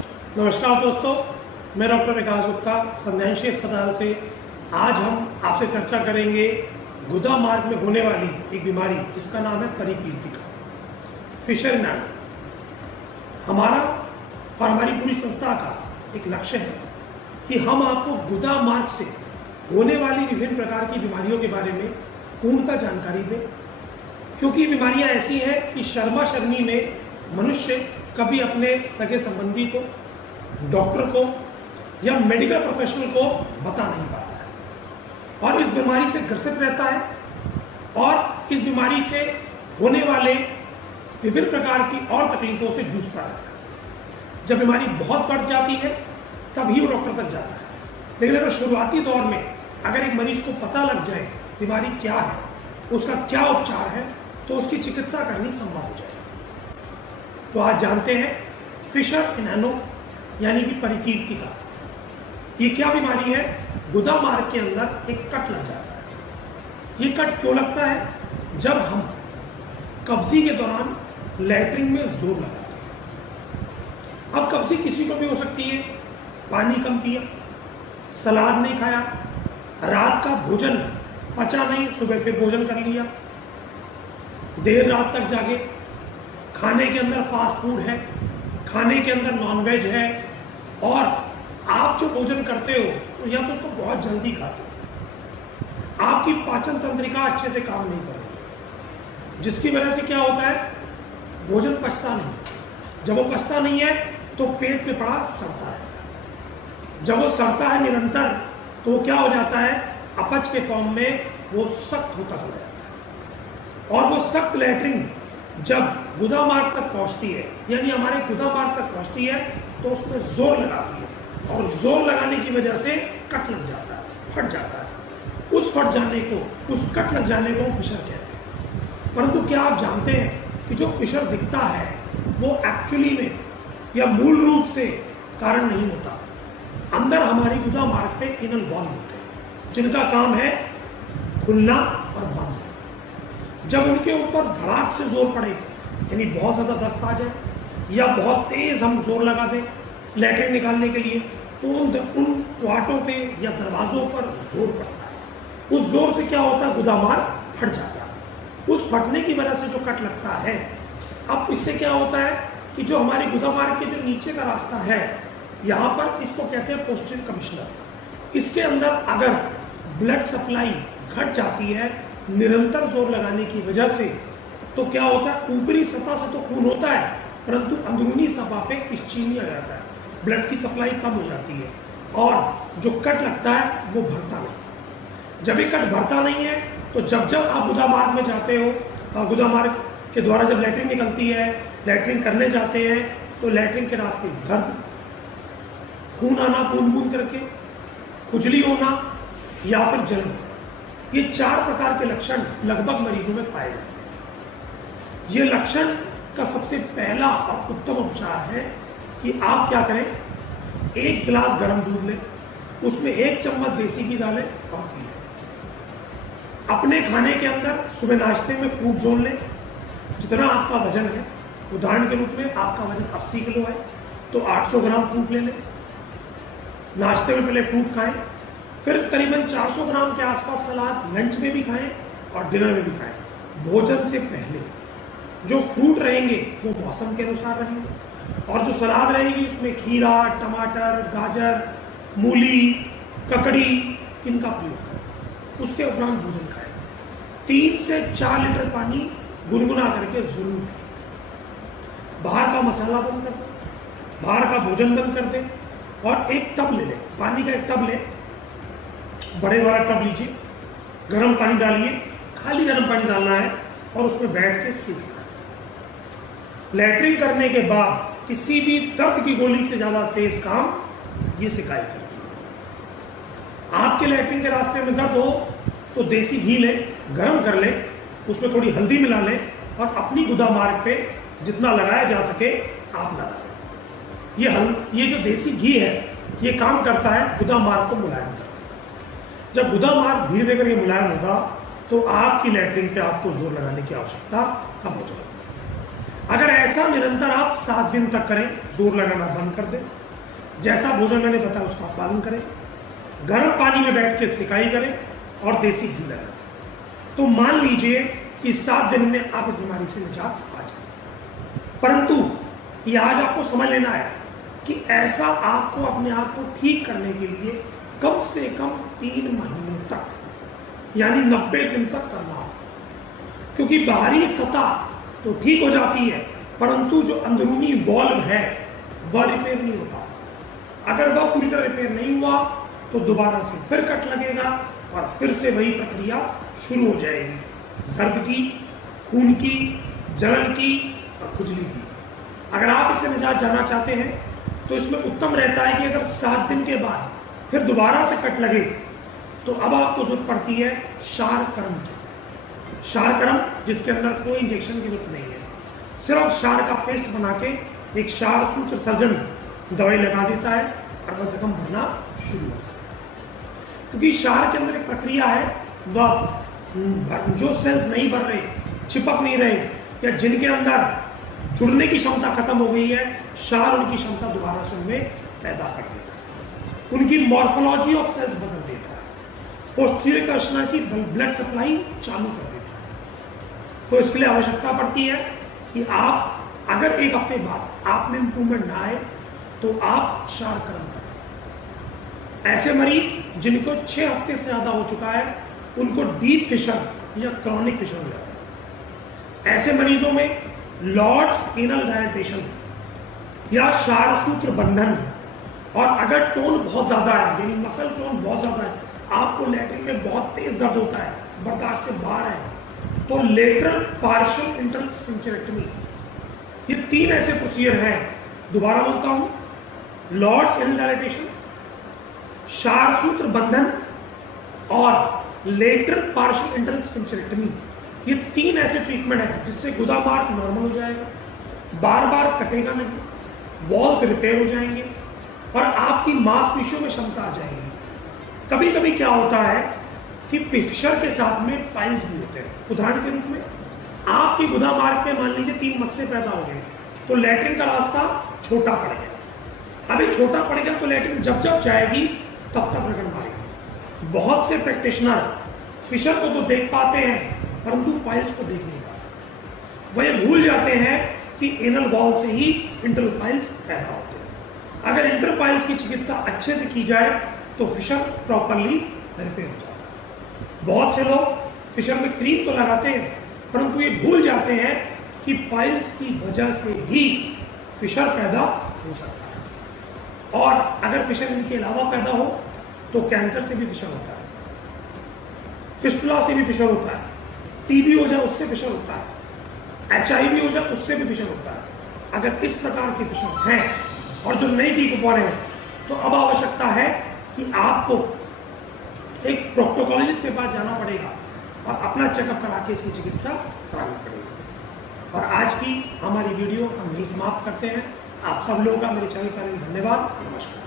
नमस्कार दोस्तों, मैं डॉक्टर विकास गुप्ता संध्यांशी अस्पताल से। आज हम आपसे चर्चा करेंगे गुदा मार्ग में होने वाली एक बीमारी जिसका नाम है परिकीर्तिका, फिशर एनेनो। हमारा और हमारी पूरी संस्था का एक लक्ष्य है कि हम आपको गुदा मार्ग से होने वाली विभिन्न प्रकार की बीमारियों के बारे में पूर्णतः जानकारी दें, क्योंकि बीमारियां ऐसी हैं कि शर्मा शर्मी में मनुष्य कभी अपने सगे संबंधी को, डॉक्टर को या मेडिकल प्रोफेशनल को बता नहीं पाता है और इस बीमारी से ग्रसित रहता है और इस बीमारी से होने वाले विभिन्न प्रकार की और तकलीफों से जूझता रहता है। जब बीमारी बहुत बढ़ जाती है तब ही वो डॉक्टर तक जाता है, लेकिन अगर शुरुआती दौर में अगर एक मरीज को पता लग जाए बीमारी क्या है, उसका क्या उपचार है, तो उसकी चिकित्सा करनी संभव हो जाएगी। तो आज जानते हैं फिशर एनेनो यानी कि परिकीर्तिका। ये क्या बीमारी है? गुदा मार्ग के अंदर एक कट लग जाता है। ये कट क्यों लगता है? जब हम कब्जी के दौरान लैट्रिन में जोर लगाते हैं। अब कब्जी किसी को भी हो सकती है। पानी कम पिया, सलाद नहीं खाया, रात का भोजन पचा नहीं, सुबह फिर भोजन कर लिया, देर रात तक जागे, खाने के अंदर फास्ट फूड है, खाने के अंदर नॉनवेज है और आप जो भोजन करते हो तो या तो उसको बहुत जल्दी खाते हो, आपकी पाचन तंत्रिका अच्छे से काम नहीं कर रही, जिसकी वजह से क्या होता है, भोजन पचता नहीं। जब वो पचता नहीं है तो पेट पे पड़ा सड़ता है। जब वो सड़ता है निरंतर तो वो क्या हो जाता है, अपच के फॉर्म में वो सख्त होता चला जाता है और वो सख्त लैट्रिन जब गुदा मार्ग तक पहुंचती है, यानी हमारे गुदा मार्ग तक पहुंचती है, तो उसमें जोर लगाती है और जोर लगाने की वजह से कट लग जाता है, फट जाता है। उस फट जाने को, उस कट लग जाने को फिशर कहते हैं। परंतु क्या आप जानते हैं कि जो फिशर दिखता है वो एक्चुअली में या मूल रूप से कारण नहीं होता। अंदर हमारी गुदा मार्ग पे एनल वॉल्व होते हैं जिनका काम है खुलना और बंद। जब उनके ऊपर धड़ाक से जोर पड़े, यानी बहुत ज्यादा दस्त आ जाए या बहुत तेज हम जोर लगा दें लैट्रिन निकालने के लिए, तो उन वाटों पे या दरवाजों पर जोर पड़ता है। उस जोर से क्या होता है, गुदा मार्ग फट जाता है। उस फटने की वजह से जो कट लगता है, अब इससे क्या होता है कि जो हमारे गुदा मार्ग के जो नीचे का रास्ता है, यहाँ पर इसको कहते हैं पोस्टीरियर कमिश्नर। इसके अंदर अगर ब्लड सप्लाई घट जाती है निरंतर जोर लगाने की वजह से, तो क्या होता है, ऊपरी सतह से तो खून होता है परंतु अंदरूनी सतह पे इस्चीमिया आ जाता है, ब्लड की सप्लाई कम हो जाती है और जो कट लगता है वो भरता नहीं। जब ये कट भरता नहीं है तो जब आप गुदा मार्ग में जाते हो, गुदा मार्ग के द्वारा जब लैट्रिन निकलती है, लैट्रिन करने जाते हैं, तो लैट्रिन के रास्ते दर्द, खून आना बूंद बूंद करके, खुजली होना या फिर जलन, ये 4 प्रकार के लक्षण लगभग मरीजों में पाए जाते हैं। ये लक्षण का सबसे पहला और उत्तम उपचार है कि आप क्या करें, 1 गिलास गर्म दूध लें, उसमें 1 चम्मच देसी घी डालें और पिए। अपने खाने के अंदर सुबह नाश्ते में फ्रूट जोड़ लें, जितना आपका वजन है। उदाहरण के रूप में आपका वजन 80 किलो है तो 800 ग्राम फ्रूट ले लें। नाश्ते में पहले फ्रूट खाएं, फिर करीबन 400 ग्राम के आसपास सलाद लंच में भी खाएं और डिनर में भी खाएं। भोजन से पहले जो फ्रूट रहेंगे वो मौसम के अनुसार रहेंगे और जो सलाद रहेगी उसमें खीरा, टमाटर, गाजर, मूली, ककड़ी, इनका प्रयोग करें। उसके उपरांत भोजन खाएं। 3 से 4 लीटर पानी गुनगुना करके जरूर पिएं। बाहर का मसाला बंद कर दें, बाहर का भोजन बंद कर दें और एक टब ले लें, पानी का एक टब लें, बड़े वाला टब लीजिए, गर्म पानी डालिए, खाली गर्म पानी डालना है और उसमें बैठ के सीखना है। लैट्रिन करने के बाद किसी भी दर्द की गोली से ज्यादा तेज काम ये शिकायत करती है। आपके लैट्रिन के रास्ते में दर्द हो तो देसी घी लें, गर्म कर लें, उसमें थोड़ी हल्दी मिला लें और अपनी गुदा मार्ग पे जितना लगाया जा सके आप लगा लें। ये जो देसी घी है ये काम करता है गुदा मार्ग को मुलायम करता है। जब गुदा मार्ग धीरे धीरे मुलायम होगा तो आपकी लैट्रिन पे आपको जोर लगाने की आवश्यकता कम हो जाएगी। अगर ऐसा निरंतर आप 7 दिन तक करें, जोर लगाना बंद कर दें, जैसा भोजन मैंने बताया उसका पालन करें, गर्म पानी में बैठ के सिकाई करें और देसी घी लगाएं, तो मान लीजिए कि 7 दिन में आप इस बीमारी से निजात आ जाए। परंतु ये आज आपको समझ लेना है कि ऐसा आपको अपने आप को ठीक करने के लिए कम से कम 3 महीनों तक यानी 90 दिन तक करना होगा, क्योंकि बाहरी सतह तो ठीक हो जाती है परंतु जो अंदरूनी वॉल्व है वह रिपेयर नहीं होता। अगर वह पूरी तरह रिपेयर नहीं हुआ तो दोबारा से फिर कट लगेगा और फिर से वही प्रक्रिया शुरू हो जाएगी, दर्द की, खून की, जलन की और खुजली की। अगर आप इससे निजात जाना चाहते हैं तो इसमें उत्तम रहता है कि अगर 7 दिन के बाद फिर दोबारा से कट लगे तो अब आपको जरूरत पड़ती है शारकर्म की। शारकर्म जिसके अंदर कोई इंजेक्शन की जरूरत नहीं है, सिर्फ शार का पेस्ट बना के एक शार सूत्र सर्जन दवाई लगा देता है और वह जख्म भरना शुरू होता है। क्योंकि शार के अंदर एक प्रक्रिया है, वह जो सेल्स नहीं भर रहे, चिपक नहीं रहे या जिनके अंदर जुड़ने की क्षमता खत्म हो गई है, शार उनकी क्षमता दोबारा से उनमें पैदा कर देता है, उनकी मॉर्फोलॉजी ऑफ सेल्स बदल देता है, पोस्टीरियर कृष्णा की ब्लड सप्लाई चालू कर देता है। तो इसके लिए आवश्यकता पड़ती है कि आप अगर 1 हफ्ते बाद आप में इंप्रूवमेंट ना आए तो आप शारकर्म करें। ऐसे मरीज जिनको 6 हफ्ते से ज्यादा हो चुका है उनको डीप फिशर या क्रॉनिक फिशर हो जाता है। ऐसे मरीजों में लॉर्ड्स एनल डायलेटेशन या शार सूत्र बंधन, और अगर टोन बहुत ज्यादा है यानी मसल टोन बहुत ज्यादा है, आपको लैट्रिन में बहुत तेज दर्द होता है, बर्दाश्त से बाहर है, तो लेटरल पार्शियल इंटरनल स्फिंक्टरेक्टमी, ये 3 ऐसे प्रोसीजर हैं। दोबारा बोलता हूं, लॉर्ड्स एनल डायलेटेशन, शार सूत्र बंधन और लेटरल पार्शियल इंटरनल स्फिंक्टरेक्टमी, ये 3 ऐसे ट्रीटमेंट है जिससे गुदा मार्ग नॉर्मल हो जाएगा, बार बार कटेगा नहीं, वॉल्स रिपेयर हो जाएंगे और आपकी मांसपेशियों में क्षमता आ जाएगी। कभी कभी क्या होता है कि फिशर के साथ में पाइल्स भी होते हैं। उदाहरण के रूप में आपकी गुदा मार्ग में मान लीजिए 3 मस्से पैदा हो गए तो लैट्रिन का रास्ता छोटा पड़ेगा। अभी छोटा पड़ेगा तो लैट्रिन जब जब जाएगी तब तक रगड़ मारेगी। बहुत से प्रैक्टिशनर फिशर को तो देख पाते हैं परंतु पाइल्स को देख नहीं पाते। वह ये भूल जाते हैं कि एनल वॉल से ही इंटरल पाइल्स पैदा होते हैं। अगर इंटरल पाइल्स की चिकित्सा अच्छे से की जाए तो फिशर प्रॉपरली रिपेयर हो जाता है। बहुत से लोग फिशर में क्रीम तो लगाते हैं परंतु ये भूल जाते हैं कि पाइल्स की वजह से ही फिशर पैदा हो सकता है, और अगर फिशर इनके अलावा पैदा हो तो कैंसर से भी फिशर होता है, फिस्टुला से भी फिशर होता है, टीबी हो जाए उससे फिशर होता है, HIV हो जाए उससे भी फिशर होता है। अगर इस प्रकार के फिशर हैं और जो नहीं ठीक हो पा रहे हैं तो अब आवश्यकता है कि आपको एक प्रोक्टोकोलॉजिस्ट के पास जाना पड़ेगा और अपना चेकअप करा के इसकी चिकित्सा करानी पड़ेगी। और आज की हमारी वीडियो हम यही समाप्त करते हैं। आप सब लोगों का मेरे चैनल पर धन्यवाद। नमस्कार।